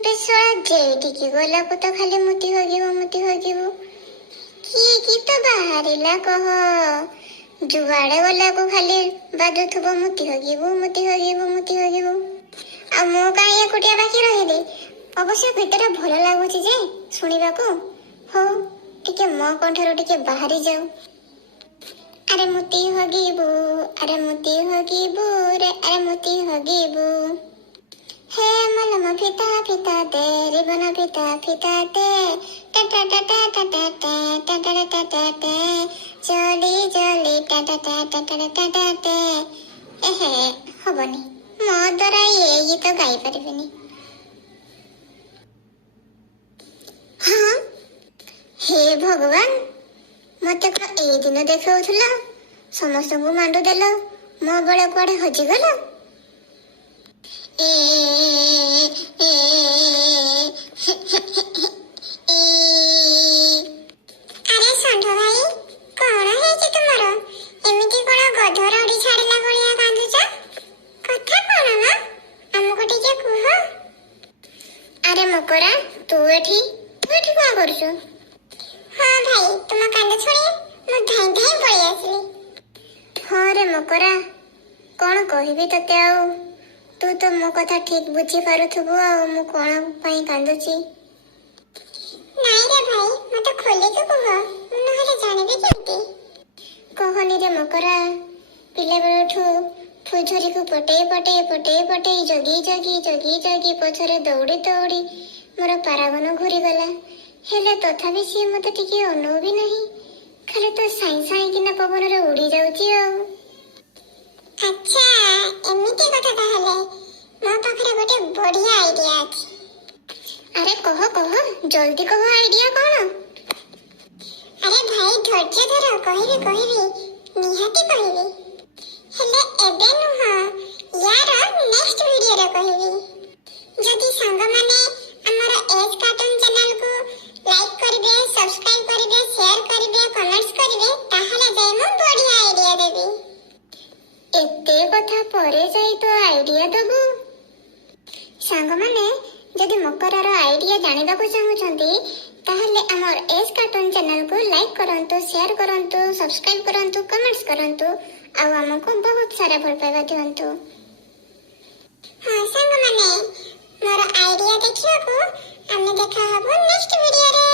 बेसरा जेटिकी गलाको तो खाली मुती हगिबो की तो बाहरिला कह जुआड़े गलाको खाली बाजुथबो मुती हगिबो आ मो काहे एकुटिया बाकी रहिले अवश्य भितर भल लागुची जे सुनिबाको हो टिके मो कंठरो टिके बाहरी जाऊ अरे मुती हगिबो रे अरे मुती हगिबो हे मलम फिता दे रिबन फिता दे टा टा टा टा टा टा टा टा टा टा टा जली टा टा टा टा टा टा टा टा एहे हबनी मो द्वारा ये गीत गाई परिबेनी हाँ हे भगवान मते को ए दिन देखाउथला समस्त को मांडू देलो मो बळे कुआडे हजी गलो अरे संढ भाई कौन है तुमर एमती कौन गध रड़ी छाड़ला भलिया कांदुच कथा कौन ना हमको टिके कुह अरे मकरा तू एठी कौन करछु हाँ भाई तुम कांद छोड़ी मु धाई धाई पळी आसली हाँ रे मकरा कौन कहबी तते आउ तू तो मो कथा ठीक बुझी पारुथबो आ मु कोन पई कांदुची नाइ रे भाई मते खोले के कह नहले जानिबे केमती कहनी रे मकरा पिले बेलठू फुझरी को पटे जगी पछरे दौड़ी मोर पारागन घुरी गला हेले तथापि सी मते टिके अनु भी नहीं खाली तो साई किना पवन रे उड़ी जाउची आ अच्छा एमिति कथा ताहले मो पाखरे गोटे बढ़िया आइडिया अछि अरे कह जल्दी कह आइडिया कोन अरे भाई धैर्य धर कहबी निहाती कहबी हेले एबे नुह यार नेक्स्ट वीडियो रे कहबी जदी संग माने हमर एज कार्टून चैनल को लाइक करबे सब्सक्राइब करबे शेयर करबे कमेंट्स करबे ताहले जाय मो बढ़िया आइडिया देबी एते कथा परे जाई तो आइडिया दबु सांग माने जदि मकरार आइडिया जानिबा को चाहुचंती ताहले हमर एस कार्टून चैनल को लाइक करंतु शेयर करंतु सब्सक्राइब करंतु कमेंट्स करंतु आ हमको बहुत सारा भल पाइबा दियंतु हां सांग माने मोर आइडिया देखियो को हमें देखा हबो नेक्स्ट वीडियो रे।